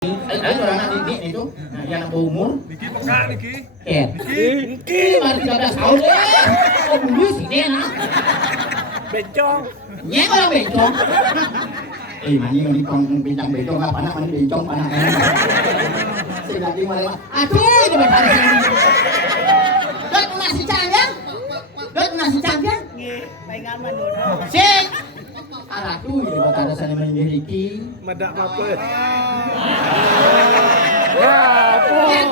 Ada orang anak Niki itu, yang berumur. Niki peka Niki. Niki baru 13 tahun. Oh dulu sini nak. Bencong. Nyek orang bencong. Mani mani kong bincang bencong apa nak mani bencong anak. Saya lagi malah. Aduh itu benar. Dot nasi canggang. Dot nasi canggang. Paingan menurut. Sik. Aduh itu benar sana mani Niki. Madak apa?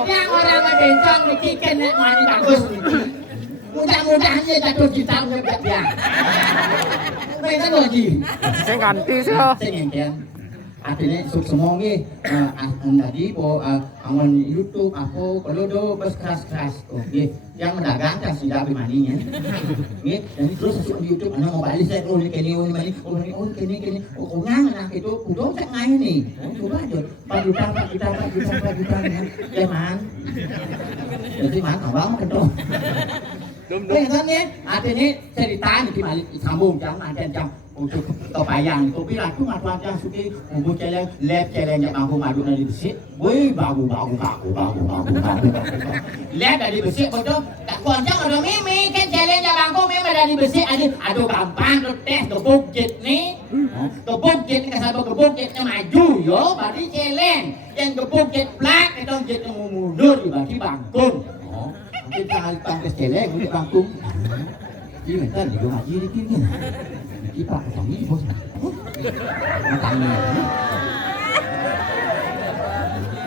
Yang orang bencong Niki kena mani bagus Niki. Mudah-mudahan dia jatuh cinta menyebab dia. Mereka lagi. Saya ganti sih. Saya ngengken. Artinya suk semua ni, tadi po angon YouTube apa kalau do bos keras-keras, okey. Yang mendagang kan sudah bimaninya. Ni, dan terus masuk di YouTube, anak mau balik saya oh ni kini, oh ngang anak itu, udah tak ngai ni. Coba aja, 4 juta. Ya man. Jadi man, abang kentong. Kan ni, artinya cerita ni kembali sambung jangan jam untuk kebayang kopi laku matuan yang suki umur celeng lab celeng yang mampu madu dari besi, wih bagus lab dari besi betul tak kuancang ada mimi kan celeng yang mampu memang dari besi ada gampang tu tes tu bukit ni kasar tu bukitnya maju yo berarti celeng yang tu bukit plak itu jadi mundur berarti bangkung kita kali tangkis celeng untuk bangkung ini mental dia ngaji di sini kita kami bos matangnya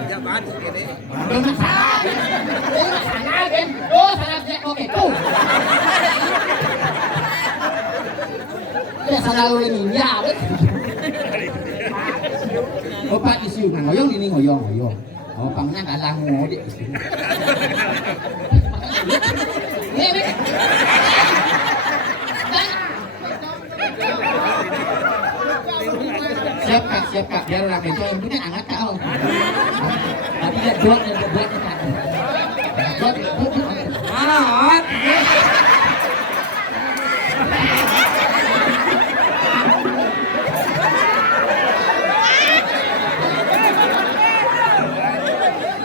Ya ban segini. salah kan oh salah dia oke tuh dia salah lu ini ya opak isu ngoyong ini ngoyong oh pangnya kalah ngodi ini siap kak biar orang bencong yang punya angkat kau tapi dia buat kak buat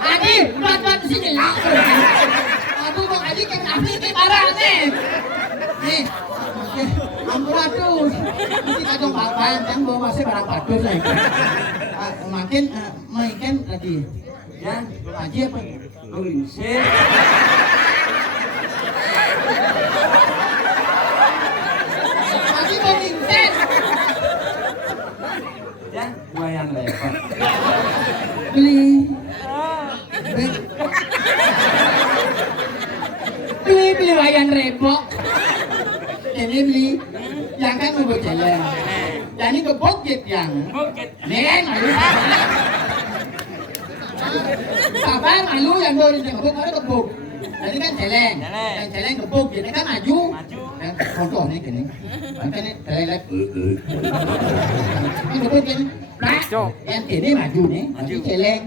Adi buat di sini lah aku mau Adi kan Adi ke barang nih ampun mungkin ada barang yang bawa masih barang bagus nih makin lagi ya aja apa lulusnya lagi mau minten ya gua yang lepas beli wayang repot ini beli yang kan mau jalan jadi ke bukit yang nen malu sabar malu yang dari kebuk ada kebuk jadi kan jalan yang jalan kebuk jadi kan maju contoh nih gini makanya jalan ini kebuk ini yang ini maju nih maju jalan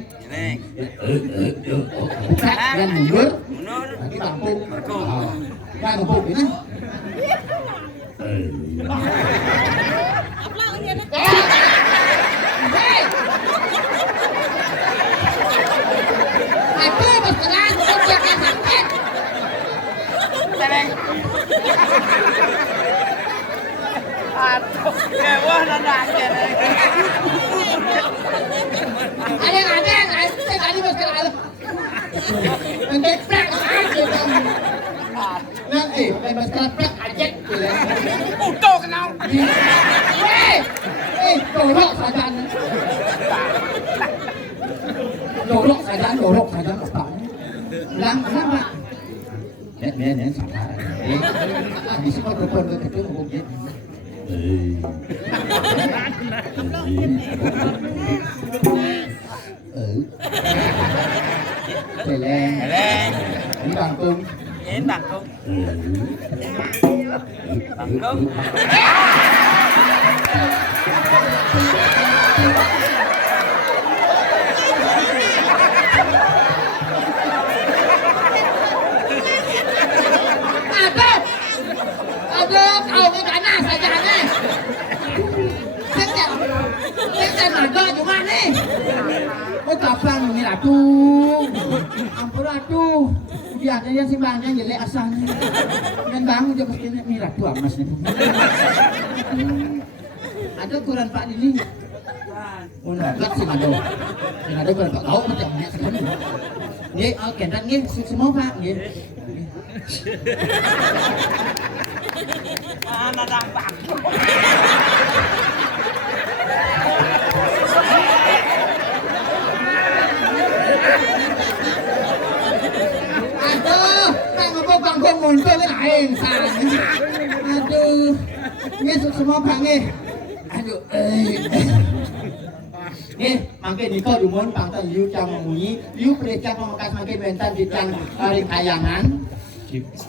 buka dan mundur lagi bangku nah kebuk ini aku berserang untuk yang sakit. Aduh, wah nandangnya nih. Ada tadi berserang. Nanti plak aja. Nanti berserang plak aja. Utuh kenal. Dorok saja otak. Lang kenapa? Nen sabar. Di sini telepon ke itu ngomongnya. Celeng. Ini bangkung. Aduh, kau ke ganas saja nih. Saya nak juga di mana? apa nih ratu? Ampun ratu. Biasanya si banyak jelek asalnya. Dan bangun dia mesti nih ratu amas nih. Ada kurang Pak ini. Undak sih ada. Ada kurang tak tahu macam mana sekarang. Nggih, kendak nggih semua Pak nggih. Nadang Pak. Aduh, tak ngomong bangkong muncul kan aing san. Aduh, nggih semua Pak nggih. Aduh, mangke niko dumun pangton liu cang mengunyi, liu precak pemakas mangke bentan di cang kayangan.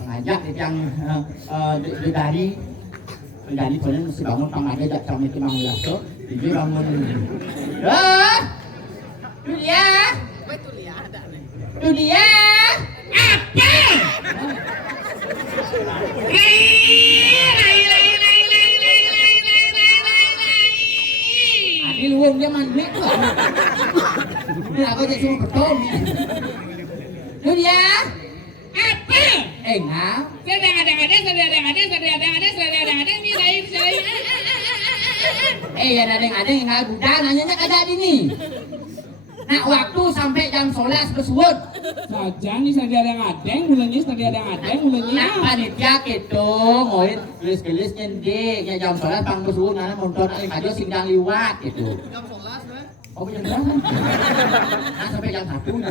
Ngajak di cang dari soalnya mesti bangun pangade jak cang itu mangulaso, jadi bangun. Dunia. Dunia. Apa? Adi luang dia mandi tu. Ni aku jadi semua betul ni. Dunia. Apa? Ngap. Ya ada ngap budak nanya ada di ni. Nak waktu sampai jam 11 bersebut. Saja nih tadi ada yang adeng, mulanya tadi ada yang adeng, mulanya. Nak panitia gitu, ngoin gelis-gelis nyendik, ya jam 11 pang bersebut, nana montor ali maju singgang liwat gitu. Jam 11 Oh jam 11 Nah sampai jam 1 nah.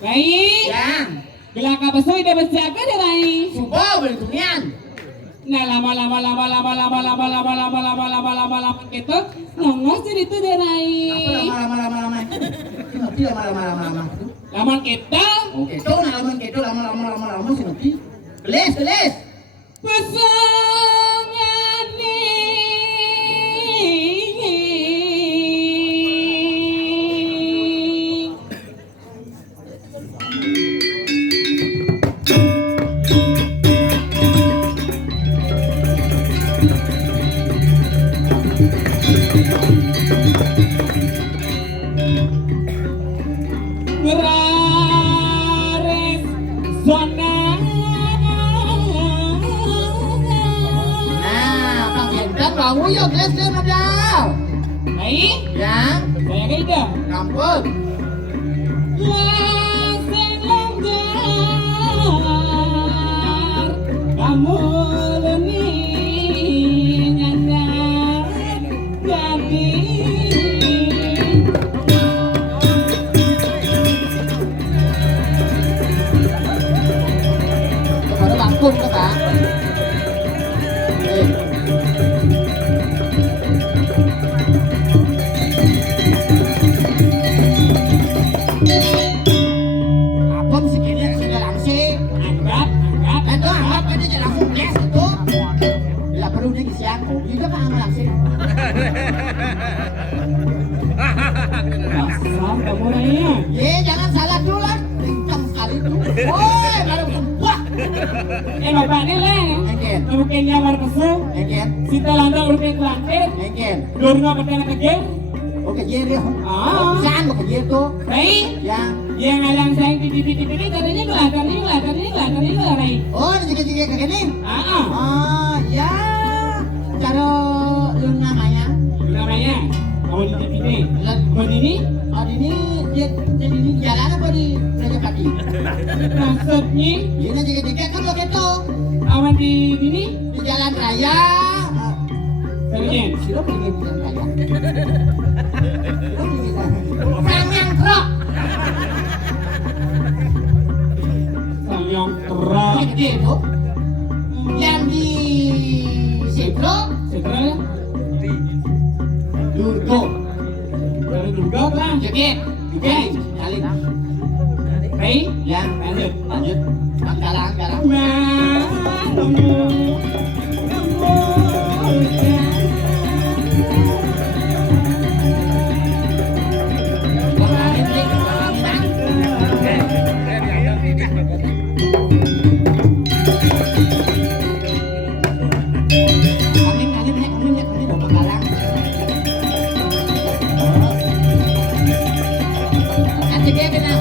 Baik. Yang Gelaka besoy dah bersiaga dah baik. subuh beli tunian. Nah lama gitu nongos jadi itu deh Apa baik. lama-lama? Sinoti lama-lama. Laman kita Oke, tuh lama gitu lama sinoti. Gelis. pesangan nih. Berares zona. Nah, Pak Jentan bangu yuk gelis modal. Baik, Yang saya kira. kampung. Laseng longgar, kamu leni nyandar jadi. Kepada bangkung ke Pak. Apa sih kini sudah langsung? Anggap. Itu anggap aja jadi langsung gas itu. Bila perlu dia kisian, itu kan anggap langsung. Asal kamu nanya. Jangan salah dulu lah. Kencang sekali itu. Woi, baru buah. Bapak ini lah. Engken, Mungkin nyamar kesel. engken, Sita landa urutin kelantir. engken. Dorna petana kecil. Oke, dia. Ah. Saan mau kerja tuh? Baik. Yang Yang ngalang sayang tipi-tipi katanya ngelah, baik. oh, jika kayak gini. Ah. Oh, ya. Cara lu namanya? Namanya. Kamu di tipi Begini. Oh, ini dia jadi di jalan apa di Raja Pati? Maksudnya. Ini jika kan lo gitu. Awan di sini. Di jalan raya. Sarjen. Silo pergi di jalan raya. Samyang truk. Sayang kerak. Yang gede itu. Yang di Sentro. Setelah Durgo. dari dugak lah. Joget. Joget. Kali. Baik. Yang lanjut. Angkalang. jegek kena.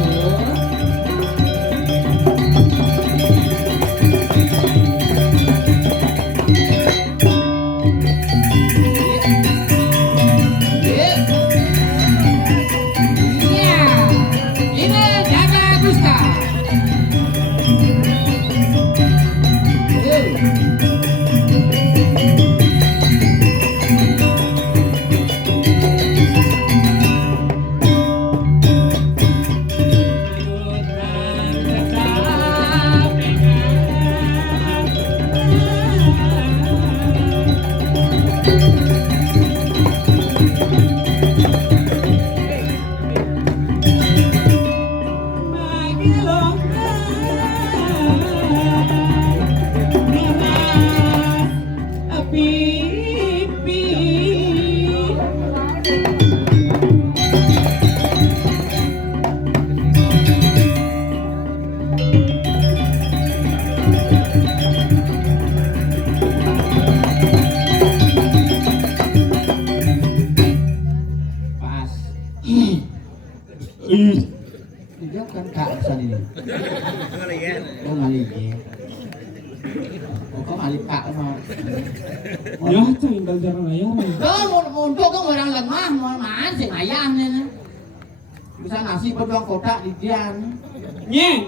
Dia kan kak pesan ini. Oh maliki. Oh kok malik kak mau. Ya, cang belajar layar. Untuk kan orang lemah, mau makan sih ayam nih. Bisa nasi bedong kotak di dian. Nyeng.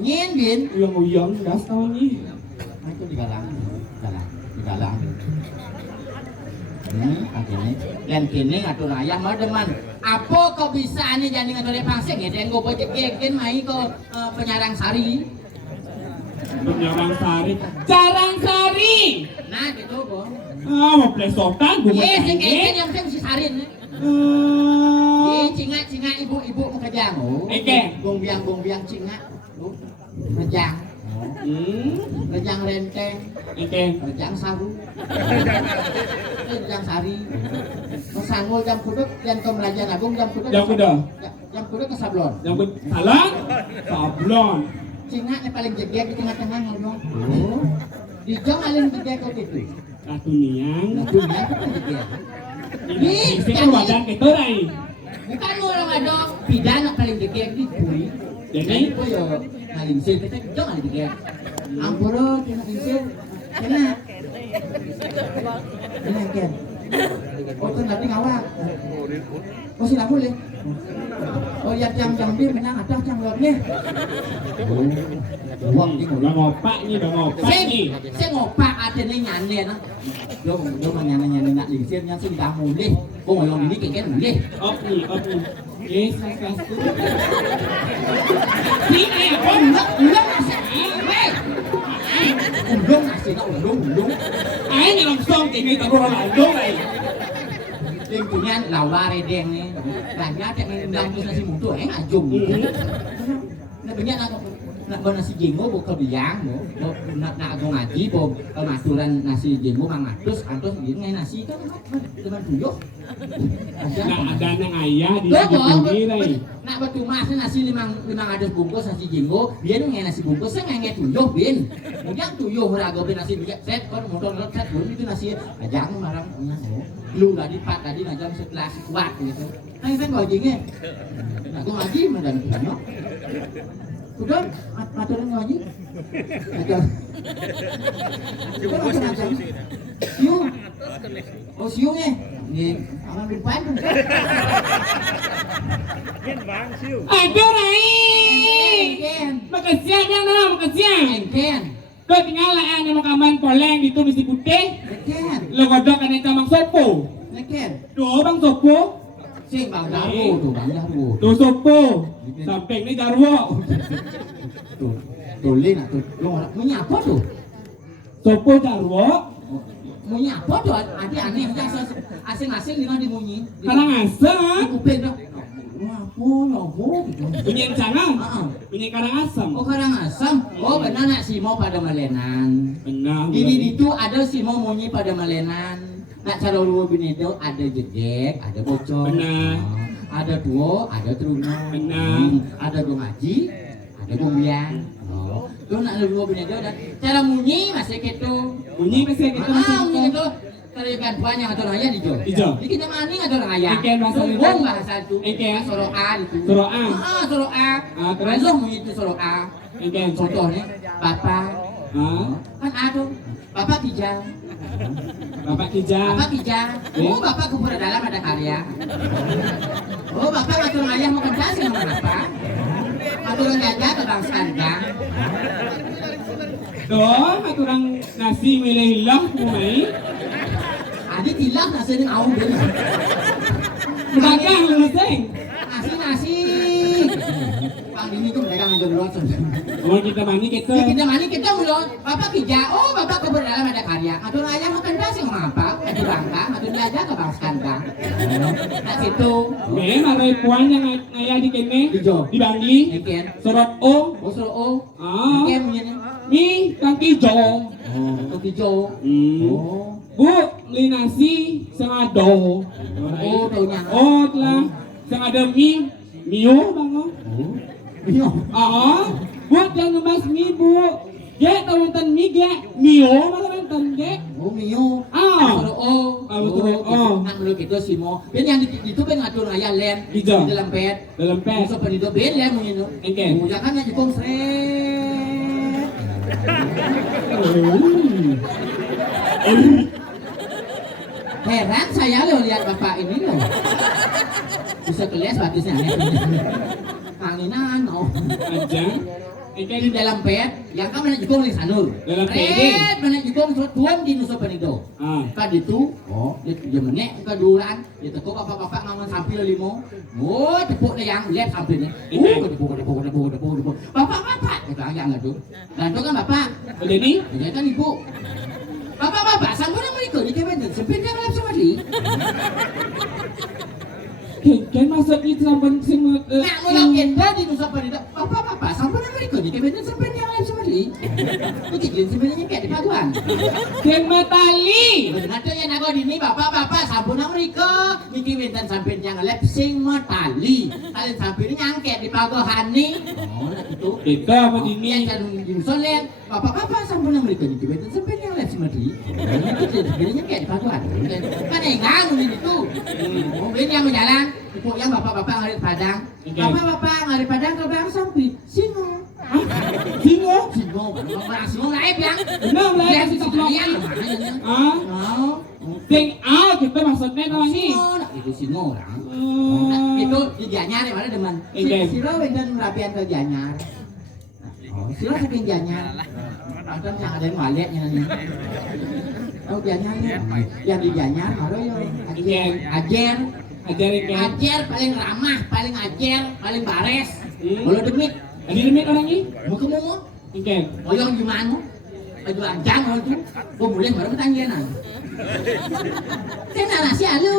Nyen bin. Uyang-uyang gas tau ini. Itu digalang. Akhirnya dan kini ngatur ayam deman. Apa kok bisa nih jadi ngatur pangsing ya? Dan gue bocek yakin mai kok penyarang sari. Penyarang sari. Jarang sari. Nah gitu bong. Mau plesotan gue. Iya sing yang si sarin. Cinga ibu mau kejang. Gombiang cinga. Kejang. Rejang renteng, rejang saru, rejang sari, sanggul jam kuduk, jam kemerajan agung jam kuduk, jam kuduk ke sablon, sablon, cinga yang paling jegek di tengah-tengah ngomong, di jong paling jegek kok itu, Natuniang paling jegek, ini wajan kita rai, bukan orang ada pidana paling jegek di bui, jadi gue yo ngalingsir kita jong paling jegek. Ampuro kena insir, kena ken. Oh tu nanti ngawak. Oh sila boleh. Oh ya jam bir menang ada jam luar ni. Uang ni udah ngopak ni. Saya ngopak ada ni nyanyi na. Lo nyanyi nak lingsir nyanyi sudah boleh. Oh malam ini keken boleh. Op ni. Yes, kelas tu. Ni ulang nasi. Ulang nasi nak ulang. Ai ni langsung tinggal taruh langsung ai. Lingkungan lawa redeng ni. Banyak yang mengundang nasi mutu ajung. Nak banyak nak nasi jenggo bukan biang nak aku ngaji maturan nasi jenggo mang matus antus gini nasi kan teman tuyuk. Nak ada nang ayah di sini rai. Nak batu mas nasi limang adas bungkus nasi jenggo, dia nu nasi bungkus saya nggak tuyuk bin. Yang tuyuk raga bin nasi bijak set kon motor set pun itu nasi ajang marang lu tadi pak tadi ngajam setelah kuat gitu. Nah kan kau jengge. Aku ngaji mendan punya. Sudah aturan ngaji. Ajar. Siu. Oh siu ni. Ni orang lupain. Ada rai. Makasih ada nama makasih. Ken. Kau tinggal lah yang makaman poleng itu mesti putih. Ken. Lo kodok kan itu bang sopo. Ken. Doh bang sopo. Sing bang Darwo tu bang Darwo. Doh sopo. Samping ni Darwo. Tu nak tu. Lo menyapa tu. Sopo Darwo. Menyapa tu ada aneh asing-asing dengan dimunyi. Karang asam. Kuping tu. Apa? Bunyi cangang. Bunyi karang asam. Oh karang asam. Oh benar nak simo pada malenan. Benar. Di itu ada simo munyi pada malenan. Nak cara luar bini itu ada jegek, ada bocor. Benar. Ada tuo, ada teruna. Benar. Ada gong haji, ada gombiang. Tuh nak lu punya dia dan cara munyi masih gitu. Bunyi masih kita masih Munyi itu terikan banyak atau raya di Jawa. Ijo. Di kita mani atau raya. Iken bahasa Wong Liban. bahasa itu. Iken. Soro A itu. Soro A. Soro A. Terus? Terus munyi itu soro A. Iken. Contohnya bapak. Kan aduh. Bapak kijang. Bapak Kijang. Bapak kijang. Oh bapak kubur dalam ada karya. Oh bapak ngatur ayah makan nasi sama bapak. Ngatur jajan ke Bang Skandang. Tuh, maturang nasi milih hilang kumai. Adi tilang nasi ini ngau deh. Pedagang lu sing. Nasi. Bang ini tuh pedagang aja dulu. Oh kita mani kita. Kita mani kita mulai. Bapak kijang. Oh bapak kubur dalam ada karya. Ngatur ayah makan nasi sama bapak. Di Bangka. Ngatur jajan ke Bang Skandang. Nah situ. Me marai puan yang ngaya di kene. Ijo. Di Bangli. Iken. Sorot O. Oh soro O. Ah. Iken punya nih. Mi kang Kijo. Oh kijau. Oh. Bu, beli nasi sengado. Oh, taunya. Oh, telah sengado mie. Mio, bang. Iya. Bu, jangan ngebahas mie, Bu. Ge, tahu nonton mie, ge. Mio, malah nonton, ge. Oh, Mio. Ah. Soro O. Betul, oh. Nang menurut itu si Mo. Ben yang itu ben ngatur ayah lem. Ijo. Di dalam pet. Dalam pes. Musuh pendido ben lem mungkin itu. Oke. Ya kan yang jepong sret. Heran saya loh lihat bapak ini loh. Bisa keles batisnya aneh. Kanginan, oh. Aja. Di Ikan dalam pet, yang kan mana jepong di sanur. Dalam pet ini? Mana jepong tuan di nusa pendido. Kan itu, dia menek keduran, dia tekuk bapak-bapak ngaman sampil limo. Oh, tepuk deh yang lihat sampilnya. Tepuk. Bapak-bapak, kita yang itu. Dan itu kan bapak, jadi dia kan ibu. Bapak-bapak, sampulnya mereka di kebetulan sempit dia ngelap sama dia. kan masuk itu sampai semua. Nah, mulai kita di nusa pendido. Bapak-bapak, sampulnya mereka di kebetulan sempit dia ngelap sama dia. Itu kirim sebenarnya kayak di paduan. Ken matali. Benar yang aku di ini bapak-bapak sampun mereka niki winten sampean yang lep sing matali. Kalian sampean nyangket di pagohani. Oh, nah itu. Kita apa Yang ini? jangan diusolen. Bapak-bapak sampun mereka niki winten sampean yang lep sing matali. Itu sebenarnya nyangket di pagohan. Kan engang ini itu. Mungkin yang berjalan, itu yang bapak-bapak ngarit Padang. Bapak-bapak ngarit Padang ke Bang Sampi. Singo. Singo. Singo, singo naik yang. Benar lah Lihat si si Ciklok. kalian kemana? Oh. Sing A kita maksudnya kawan ini. Itu singo orang. Itu di Gianyar ya mana teman. Siro dan merapian ke Gianyar. Oh, Siro saking Gianyar. Nonton yang ada yang maliknya nih. Oh Gianyar yang di Gianyar, baru ya. Ajer. Ajer paling ramah, paling ajer, paling bares. Kalau demit, Ada demit orang ini? mau ke mau. Oke. Oyong gimana? Baju anjang kalau itu, gue boleh baru pertanyaan. Saya nasi alu.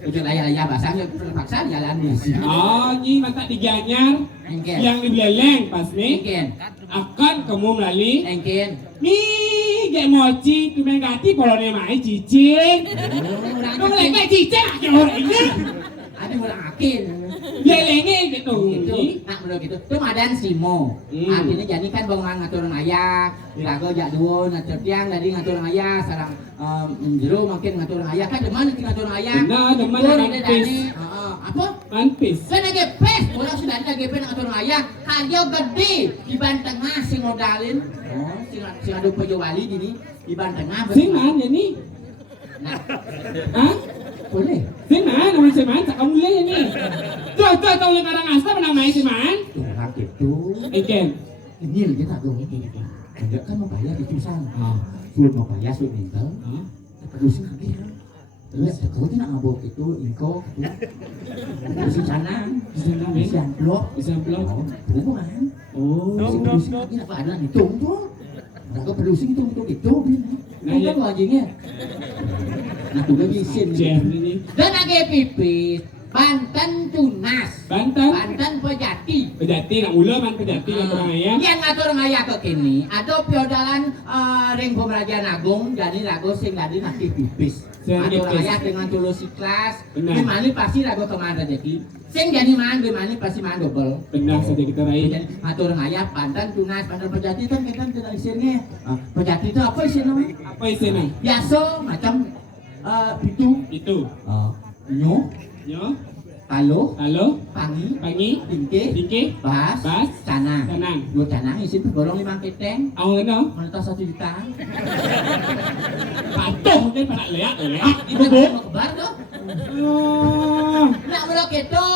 Itu laya-laya basahnya terpaksa jalan di sini. Oh, ini mata di Gianyar. Engken, Yang di Beleleng pas nih engken, akan kamu melalui engken. mi gak mochi tu mengganti polone mai cicing. Kamu lagi kayak cicing aja orang ini. Ada orang akin. Belelengnya gitu. Itu, nak menurut gitu. Itu madan simo. Artinya jadi kan bangun ngatur ayah, lagu jak dua ngatur tiang, jadi ngatur ayah, sarang jero makin ngatur ayah kan deman ngatur ayah. Nah, deman Pun manpis. ada dani, apa? Manpis. Kan ada pes, orang sudah ada GP ngatur ayah, kaya gede di ban tengah sing modalin. Oh, sing ada pejawali ini di ban tengah. Sing mana ni? Nah, Hah? boleh. Sing mana? Orang sing mana? Tak kamu lihat ni. Tuh, tahu yang kadang asta menang main sing mana? Orang itu. Iken. Ini dia tak tahu ini. Enggak kan mau bayar itu sana. Sudah mau bayar sudah minta. Terusin lagi. Lihat, kau tidak ngabok itu, ingko, terusin sana, bisa blok, Bisa blok. hubungan. Oh. Terusin lagi apa ada hitung tuh. Nah, kau terusin itu, Nah, kan ya. lo anjingnya. Nah, tuh lagi sin. Jam ini. Dan agak pipis, Banten tunas, Banten. Banten pejati, pejati nak mula man pejati nak orang ayah. Yang ngatur ngaya ke kini, ada piodalan ring pemerajan agung, jadi lagu sing tadi nanti bibis. Ngatur ngaya dengan tulus ikhlas, di mana pasti lagu kemana rezeki. Sing jadi man, di mana pasti man double. Benar saja kita raih. Jadi ngatur ngaya pandan tunas, pandan pejati kan kita tidak isinya. Pejati itu apa isinya? Apa isinya? Biasa macam Itu. nyo, Yo. kalo, Pangi. tingke, bas, canang. Dua canang isi tergolong 5 keteng. Awak no. Menetas 1 juta. Patuh kan pada lihat. Itu mau kebar tuh. Oh. Nak melok itu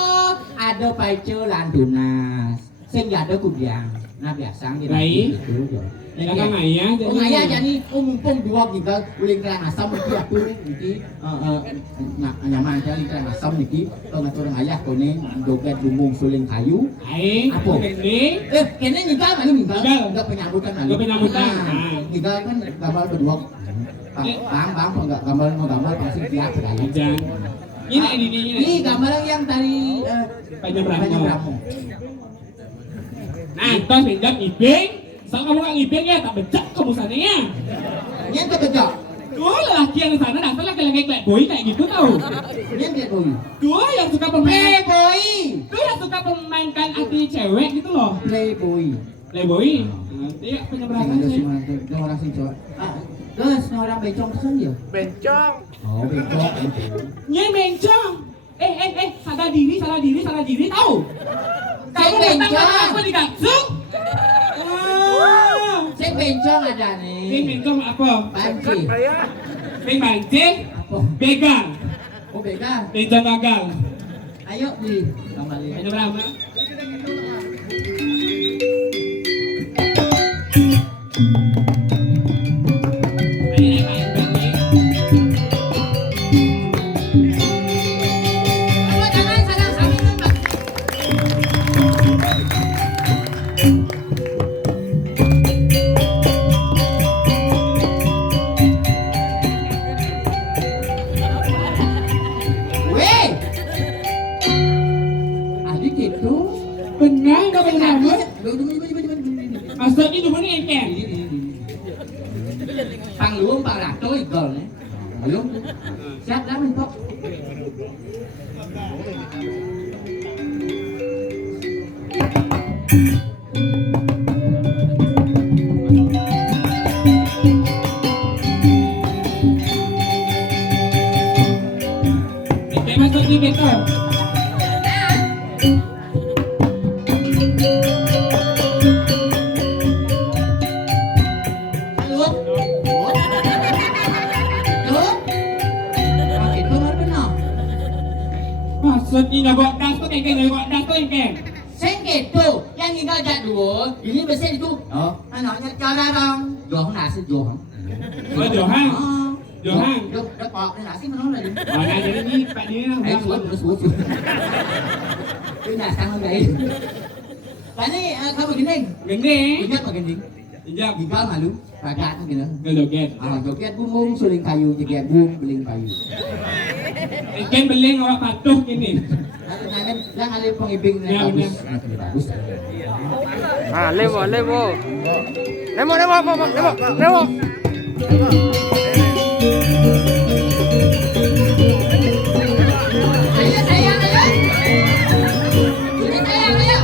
ada paice landunas. Sing ada kudiang. Nah biasa kita gitu. Kakang ayah jadi. Ayah jadi mumpung dua gigal uling kerang asam iki aku iki nyaman aja uling kerang asam iki to ngatur ayah kone doget bumbung suling kayu. Apa? Kene gigal malu gigal. Enggak penyambutan malu. Gigal kan gambar berdua. Bang enggak gambar pasti tiap kali. Ini gambar yang tadi Panjang Brahmo. Nah, tos pinjam ibing. Soal kamu nggak ngibing ya, tak becak kamu sananya. Yang kebejak. Gue lelaki yang di sana dasar laki-laki playboy kayak gitu tau. Yang playboy. Gue yang suka pemain. Playboy. Gue yang suka memainkan hati cewek gitu loh. Playboy. Iya, punya berapa sih? Orang sing cowok. Terus orang bencong kesan dia. Bencong. Oh, bencong. Nyai bencong. Salah diri tahu. Kamu datang sama aku di Gatsung? Sing bencong ada nih. Sing bencong apa? Banci. Sing banci? Apa? Begal. Oh, begal. Bencong gagal. Ayo di kembali. Ada berapa? Benar, nggak benar. Maksudnya cuma ini engkel. Pang luang pang rato igol nih. Ayo. Siap dah mentok. Ini masuk di betul. Maksudnya nggak das tuh kayak nggak das tuh kayak. Sing gitu, yang tinggal jat dua, ini biasa itu. Oh, anaknya cara dong. Johan nasi Johan. Oh Johan. Johan. Udah kok nasi mana lagi? Mana jadi ini Pak dia yang suut. Ini nasi sama guys. Tadi kamu gini. Ingat apa gini? Injak. Gigal malu. Ragat gitu. Joget. Joget bumbung suling kayu, joget beling kayu. Ikan beling awak patuh ini. Yang ada pengibing bagus. Lemo. Ayo sayang, ayo. Ini sayang, ayo.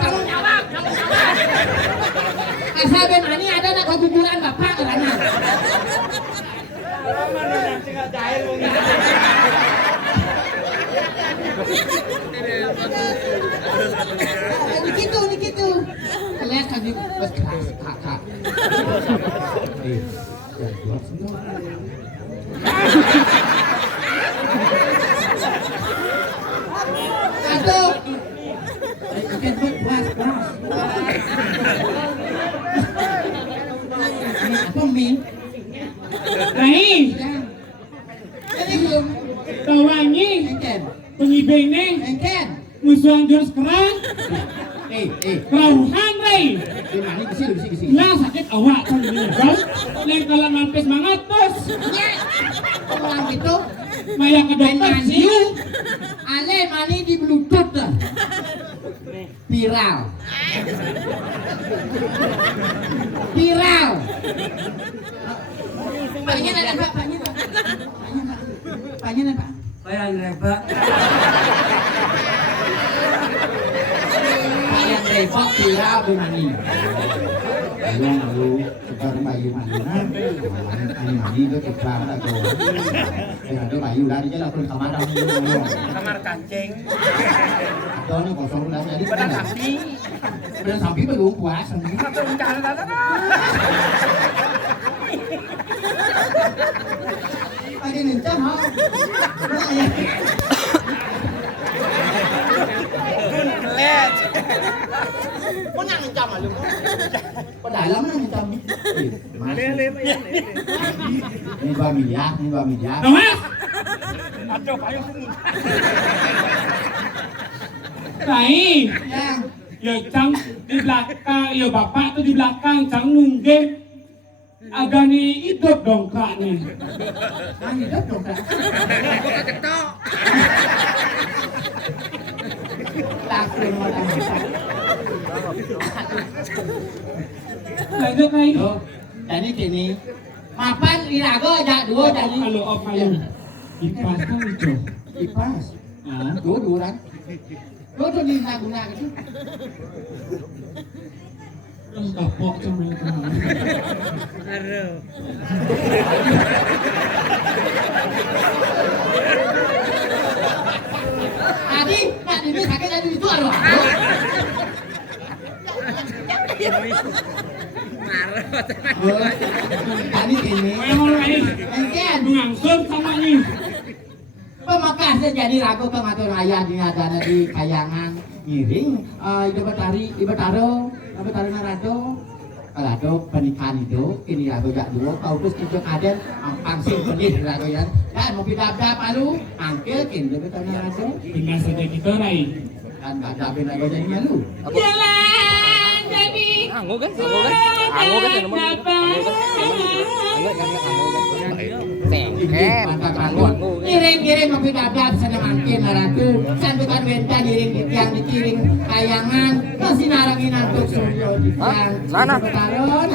Tanggung jawab. Asal Ben Ani ada nak keguguran bapak kerana. Nikitu. Kalian kami bos keras, kakak. Aduh. Ikan keras. Apa min? Rai. Ini belum. Tawangi. Engken. Pengibeng ni. Engken. Musuhan jurus kerang. Kerauhan Rai. Ini kisi. Lah sakit awak kan ini kan. Lain kalau mampis mangatus. Orang itu Maya ke dokter siu. ale mani di bluetooth dah. Viral. Paknya ada Pak, paknya. Paknya ada Pak. Bayang repot. Yang repot viral bumani. Lalu sekarang bayu mana? Mani itu kita lagi. Ada bayu lari je lah pun kamar dah. Kamar kancing. Ada ni kosong dah jadi. Badan sapi. Badan sapi belum puas. Atau enggak ada. Ada ni cah ha. Let. Kau nak ngecam ah lu? Kau dalam lah macam. Lele. Ni 2 miliar. Tawas. Aduh, payung sini. Rai. Yang Ya cang di belakang, ya bapak tu di belakang cang nunggih. Agak ni hidup dongkrak ni. hidup dong Kak. Lakuin orang kita. Lanjut Rai. Oh, jadi kini mapan irago ada 2 jadi. Kalau off ayam. Dipasang itu. Kipas. Ah. 2 kan. 2 tu guna gitu. Kapok sama itu. Tadi nak ini sakit tadi itu arwah. Tadi kini. Memang Rai. Engken. Mengangsur sama ni. Pemakasnya jadi ragu ke ngatur ayah di ada di kayangan ngiring ibu taro narado kalau pernikahan itu ini ragu jak 2 kau terus kita kaden pangsil penih ragu ya dan mau pindah palu angkel kini ibu taro narado Tinggal saja kita Rai. kan gak ada benda ragu jadi malu Jalan jadi. Anggo kan? Ngiring mau pindah senang angkel narado santukan wenta ngiring yang dikiring kayangan masih narangin antuk suryo di tiang Mana? Taron